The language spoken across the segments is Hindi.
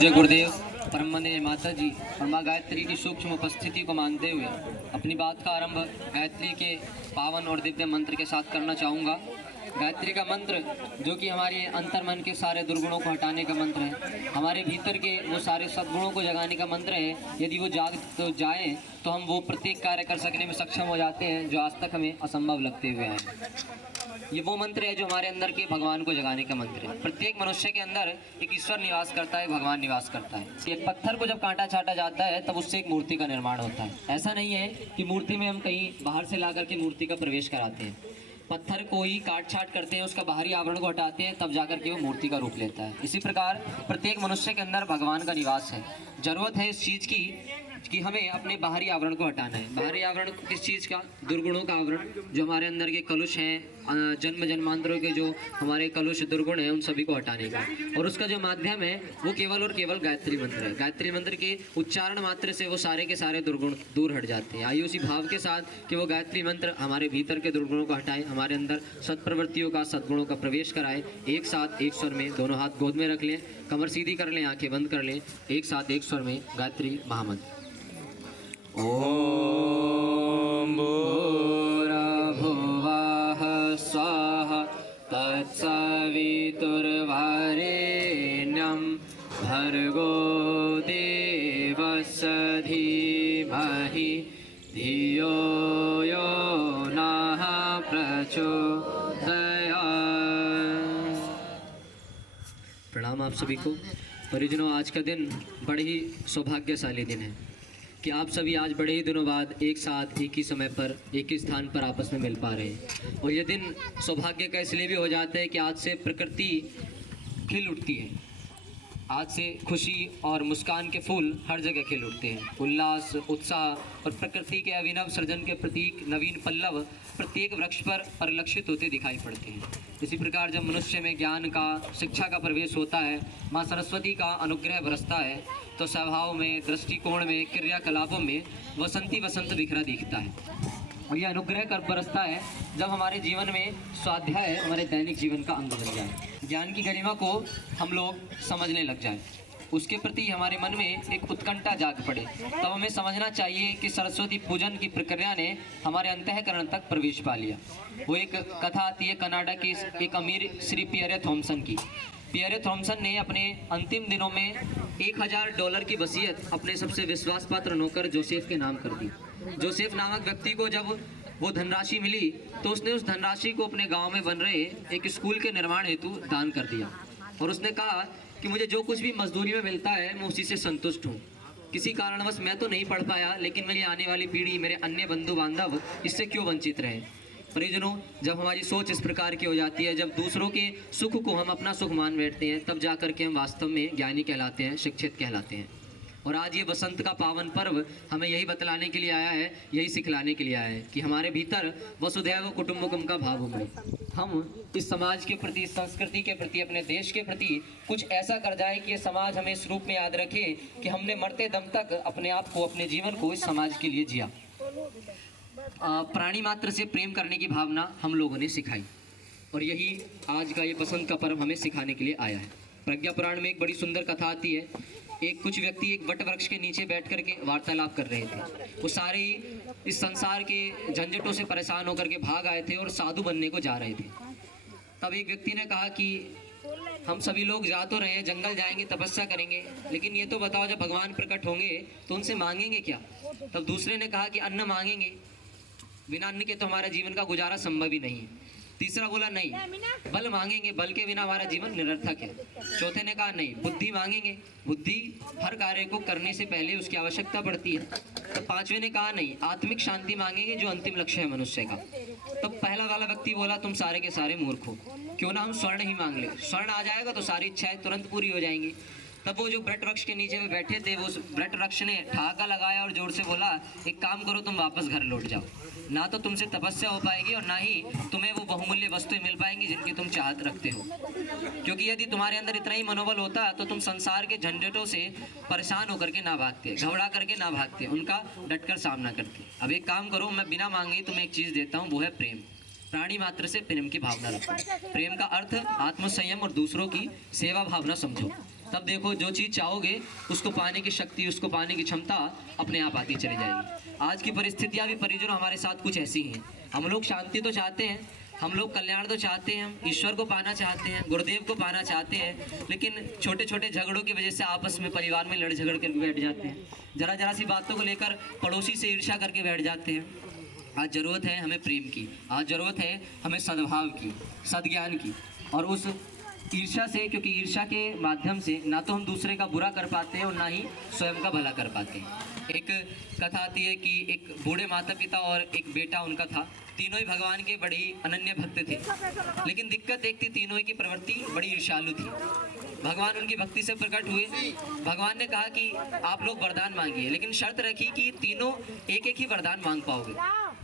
जय गुरुदेव परम वंदनीय माता जी और माँ गायत्री की सूक्ष्म उपस्थिति को मानते हुए अपनी बात का आरंभ गायत्री के पावन और दिव्य मंत्र के साथ करना चाहूँगा। गायत्री का मंत्र जो कि हमारे अंतर मन के सारे दुर्गुणों को हटाने का मंत्र है, हमारे भीतर के वो सारे सद्गुणों को जगाने का मंत्र है। यदि वो जाए तो हम वो प्रत्येक कार्य कर सकने में सक्षम हो जाते हैं जो आज तक हमें असंभव लगते हुए हैं। ये वो मंत्र है जो हमारे अंदर के भगवान को जगाने का मंत्र है। प्रत्येक मनुष्य के अंदर एक ईश्वर निवास करता है, भगवान निवास करता है। एक पत्थर को जब काटा छाटा जाता है तब उससे एक मूर्ति का निर्माण होता है। ऐसा नहीं है कि मूर्ति में हम कहीं बाहर से ला करके मूर्ति का प्रवेश कराते हैं। पत्थर को ही काट छाट करते हैं, उसका बाहरी आवरण को हटाते हैं, तब जाकर के वो मूर्ति का रूप लेता है। इसी प्रकार प्रत्येक मनुष्य के अंदर भगवान का निवास है। जरूरत है इस चीज़ की कि हमें अपने बाहरी आवरण को हटाना है। बाहरी आवरण किस चीज़ का? दुर्गुणों का आवरण, जो हमारे अंदर के कलुष हैं, जन्म जन्मांतरों के जो हमारे कलुष दुर्गुण हैं, उन सभी को हटाने का। और उसका जो माध्यम है वो केवल और केवल गायत्री मंत्र है। गायत्री मंत्र के उच्चारण मात्र से वो सारे के सारे दुर्गुण दूर हट जाते हैं। आइए उसी भाव के साथ कि वो गायत्री मंत्र हमारे भीतर के दुर्गुणों को हटाए, हमारे अंदर सत्प्रवृत्तियों का, सद्गुणों का प्रवेश कराए। एक साथ एक स्वर में दोनों हाथ गोद में रख लें, कमर सीधी कर लें, आंखें बंद कर लें। एक साथ एक स्वर में गायत्री महामंत्र। ओम भूर्भुवः स्वः तत्सवितुर्वरेण्यं भर्गो देवस्य धीमहि धियो यो नः प्रचोदयात्। प्रणाम आप सभी को। परिजनों, आज का दिन बड़े ही सौभाग्यशाली दिन है कि आप सभी आज बड़े ही दिनों बाद एक साथ एक ही समय पर एक ही स्थान पर आपस में मिल पा रहे हैं। और ये दिन सौभाग्य का इसलिए भी हो जाता है कि आज से प्रकृति खिल उठती है। आज से खुशी और मुस्कान के फूल हर जगह खिल उठते हैं। उल्लास, उत्साह और प्रकृति के अभिनव सृजन के प्रतीक नवीन पल्लव प्रत्येक वृक्ष पर परिलक्षित होते दिखाई पड़ते हैं। इसी प्रकार जब मनुष्य में ज्ञान का, शिक्षा का प्रवेश होता है, माँ सरस्वती का अनुग्रह बरसता है, तो स्वभाव में, दृष्टिकोण में, क्रियाकलापों में वसंती वसंत बिखरा दिखता है। और यह अनुग्रह कर बरसता है जब हमारे जीवन में स्वाध्याय हमारे दैनिक जीवन का अंग बन जाए, ज्ञान की गरिमा को हम लोग समझने लग जाएं, उसके प्रति हमारे मन में एक उत्कंठा जाग पड़े। तब हमें समझना चाहिए कि सरस्वती पूजन की प्रक्रिया ने हमारे अंतःकरण तक प्रवेश पा लिया। वो एक कथा आती है कनाडा की एक अमीर श्री पियरे थॉमसन की। पियरे थॉमसन ने अपने अंतिम दिनों में $1000 की वसीयत अपने सबसे विश्वास पात्र नौकर जोसेफ के नाम कर दी। जोसेफ नामक व्यक्ति को जब वो धनराशि मिली तो उसने उस धनराशि को अपने गांव में बन रहे एक स्कूल के निर्माण हेतु दान कर दिया। और उसने कहा कि मुझे जो कुछ भी मजदूरी में मिलता है मैं उसी से संतुष्ट हूँ। किसी कारणवश मैं तो नहीं पढ़ पाया, लेकिन मेरी आने वाली पीढ़ी, मेरे अन्य बंधु बांधव इससे क्यों वंचित रहे। परिजनों, जब हमारी सोच इस प्रकार की हो जाती है, जब दूसरों के सुख को हम अपना सुख मान बैठते हैं, तब जा कर के हम वास्तव में ज्ञानी कहलाते हैं, शिक्षित कहलाते हैं। और आज ये बसंत का पावन पर्व हमें यही बतलाने के लिए आया है, यही सिखलाने के लिए आया है कि हमारे भीतर वसुधैव कुटुंबकम का भाव उमड़े। हम इस समाज के प्रति, इस संस्कृति के प्रति, अपने देश के प्रति कुछ ऐसा कर जाए कि ये समाज हमें इस रूप में याद रखे कि हमने मरते दम तक अपने आप को, अपने जीवन को इस समाज के लिए जिया। प्राणी मात्र से प्रेम करने की भावना हम लोगों ने सिखाई, और यही आज का ये बसंत का पर्व हमें सिखाने के लिए आया है। प्रज्ञा पुराण में एक बड़ी सुंदर कथा आती है। कुछ व्यक्ति एक वट वृक्ष के नीचे बैठ करके वार्तालाप कर रहे थे। वो सारे ही इस संसार के झंझटों से परेशान होकर के भाग आए थे और साधु बनने को जा रहे थे। तब एक व्यक्ति ने कहा कि हम सभी लोग जा तो रहे हैं, जंगल जाएंगे, तपस्या करेंगे, लेकिन ये तो बताओ जब भगवान प्रकट होंगे तो उनसे मांगेंगे क्या। तब दूसरे ने कहा कि अन्न मांगेंगे, बिना अन्न के तो हमारा जीवन का गुजारा संभव ही नहीं है। तीसरा बोला नहीं, बल मांगेंगे, बल के बिना हमारा जीवन निरर्थक है। चौथे ने कहा नहीं, बुद्धि मांगेंगे, बुद्धि हर कार्य को करने से पहले उसकी आवश्यकता पड़ती है। तो पांचवे ने कहा नहीं, आत्मिक शांति मांगेंगे, जो अंतिम लक्ष्य है मनुष्य का। तब पहला वाला व्यक्ति बोला तुम सारे के सारे मूर्ख हो, क्यों ना हम स्वर्ण ही मांग ले, स्वर्ण आ जाएगा तो सारी इच्छाएं तुरंत पूरी हो जाएंगी। तब वो जो वट वृक्ष के नीचे में बैठे थे, वो वट वृक्ष ने ठहाका लगाया और जोर से बोला एक काम करो, तुम वापस घर लौट जाओ, ना तो तुमसे तपस्या हो पाएगी और ना ही तुम्हें वो बहुमूल्य वस्तुएं मिल पाएंगी जिनकी तुम चाहत रखते हो। क्योंकि यदि तुम्हारे अंदर इतना ही मनोबल होता तो तुम संसार के झंझटों से परेशान होकर के ना भागते, घबरा करके ना भागते, उनका डटकर सामना करते। अब एक काम करो, मैं बिना मांगे तुम्हें एक चीज़ देता हूँ, वो है प्रेम। प्राणी मात्र से प्रेम की भावना रखो। प्रेम का अर्थ आत्मसंयम और दूसरों की सेवा भावना समझो। तब देखो जो चीज़ चाहोगे उसको पाने की शक्ति, उसको पाने की क्षमता अपने आप आती चली जाएगी। आज की परिस्थितियाँ भी परिजनों हमारे साथ कुछ ऐसी हैं। हम लोग शांति तो चाहते हैं, हम लोग कल्याण तो चाहते हैं, हम ईश्वर को पाना चाहते हैं, गुरुदेव को पाना चाहते हैं, लेकिन छोटे छोटे झगड़ों की वजह से आपस में परिवार में लड़ झगड़ कर बैठ जाते हैं। जरा जरा सी बातों को लेकर पड़ोसी से ईर्ष्या करके बैठ जाते हैं। आज ज़रूरत है हमें प्रेम की, आज ज़रूरत है हमें सद्भाव की, सद्ज्ञान की, और उस ईर्ष्या से, क्योंकि ईर्ष्या के माध्यम से ना तो हम दूसरे का बुरा कर पाते हैं और ना ही स्वयं का भला कर पाते हैं। एक कथा आती है कि एक बूढ़े माता पिता और एक बेटा उनका था। तीनों ही भगवान के बड़े ही अनन्य भक्त थे, लेकिन दिक्कत एक थी, तीनों ही की प्रवृत्ति बड़ी ईर्ष्यालु थी। भगवान उनकी भक्ति से प्रकट हुए। भगवान ने कहा कि आप लोग वरदान मांगिए, लेकिन शर्त रखी कि तीनों एक एक ही वरदान मांग पाओगे।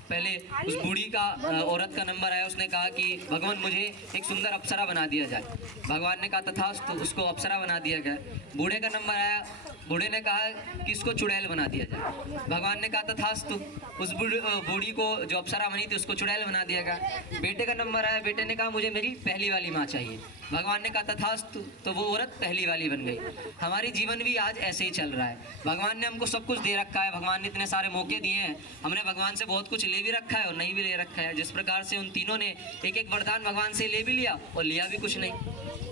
पहले उस बूढ़ी का औरत का नंबर आया, उसने कहा कि भगवान मुझे एक सुंदर अप्सरा बना दिया जाए। भगवान ने कहा तथास्तु, उसको अप्सरा बना दिया गया। बूढ़े का नंबर आया, बूढ़े ने कहा कि इसको चुड़ैल बना दिया जाए। भगवान ने कहा तथास्तु, उस बूढ़ी को जो अप्सरा बनी थी उसको चुड़ैल बना दिया गया। बेटे का नंबर आया, बेटे ने कहा मुझे मेरी पहली वाली माँ चाहिए। भगवान ने कहा तथास्तु, तो वो औरत पहली वाली बन गई। हमारी जीवन भी आज ऐसे ही चल रहा है। भगवान ने हमको सब कुछ दे रखा है, भगवान ने इतने सारे मौके दिए हैं, हमने भगवान से बहुत कुछ ले भी रखा है और नहीं भी ले रखा है। जिस प्रकार से उन तीनों ने एक एक वरदान भगवान से ले भी लिया और लिया भी कुछ नहीं,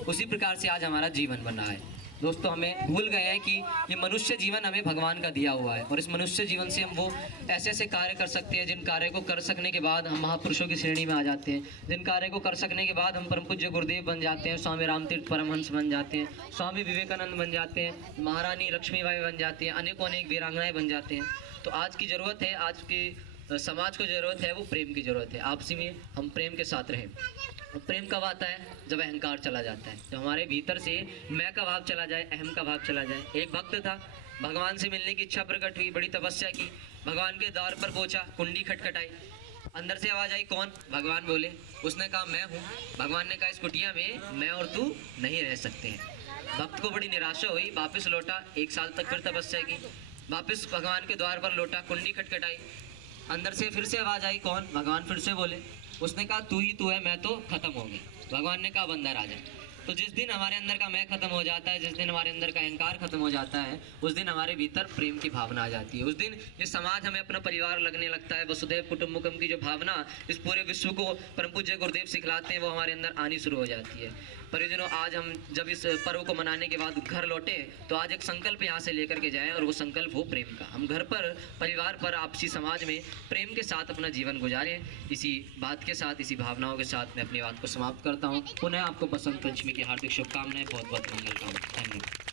उसी प्रकार से आज हमारा जीवन बना है। दोस्तों, हमें भूल गए हैं कि ये मनुष्य जीवन हमें भगवान का दिया हुआ है, और इस मनुष्य जीवन से हम वो ऐसे ऐसे कार्य कर सकते हैं जिन कार्य को कर सकने के बाद हम महापुरुषों की श्रेणी में आ जाते हैं, जिन कार्य को कर सकने के बाद हम परम पूज्य गुरुदेव बन जाते हैं, स्वामी रामतीर्थ परमहंस बन जाते हैं, स्वामी विवेकानंद बन जाते हैं, महारानी लक्ष्मीबाई बन जाती हैं, अनेकों अनेक वीरांगनाएं बन जाते हैं। तो आज की ज़रूरत है, आज के समाज को ज़रूरत है, वो प्रेम की ज़रूरत है। आपसी में हम प्रेम के साथ रहें। प्रेम कब आता है? जब अहंकार चला जाता है, जब हमारे भीतर से मैं का भाव चला जाए, अहम का भाव चला जाए। एक भक्त था, भगवान से मिलने की इच्छा प्रकट हुई, बड़ी तपस्या की, भगवान के द्वार पर पहुंचा, कुंडी खटखटाई, अंदर से आवाज़ आई, कौन? भगवान बोले। उसने कहा मैं हूँ। भगवान ने कहा इस कुटिया में मैं और तू नहीं रह सकते हैं। भक्त को बड़ी निराशा हुई, वापस लौटा, 1 साल तक फिर तपस्या की, वापस भगवान के द्वार पर लौटा, कुंडी खटखटाई, अंदर से फिर से आवाज़ आई, कौन? भगवान फिर से बोले। उसने कहा तू ही तू है, मैं तो खत्म हो गया। भगवान ने कहा अंदर आ जा। तो जिस दिन हमारे अंदर का मैं खत्म हो जाता है, जिस दिन हमारे अंदर का अहंकार खत्म हो जाता है, उस दिन हमारे भीतर प्रेम की भावना आ जाती है। उस दिन ये समाज हमें अपना परिवार लगने लगता है। वसुधैव कुटुंबकम की जो भावना इस पूरे विश्व को परम पूज्य गुरुदेव सिखलाते हैं, वो हमारे अंदर आनी शुरू हो जाती है। परिजनों, आज हम जब इस पर्व को मनाने के बाद घर लौटे, तो आज एक संकल्प यहाँ से लेकर के जाएं, और वो संकल्प हो प्रेम का। हम घर पर, परिवार पर, आपसी समाज में प्रेम के साथ अपना जीवन गुजारें। इसी बात के साथ, इसी भावनाओं के साथ मैं अपनी बात को समाप्त करता हूँ। पुनः आपको बसंत पंचमी की हार्दिक शुभकामनाएं, बहुत बहुत मंगल कामनाएं। धन्यवाद।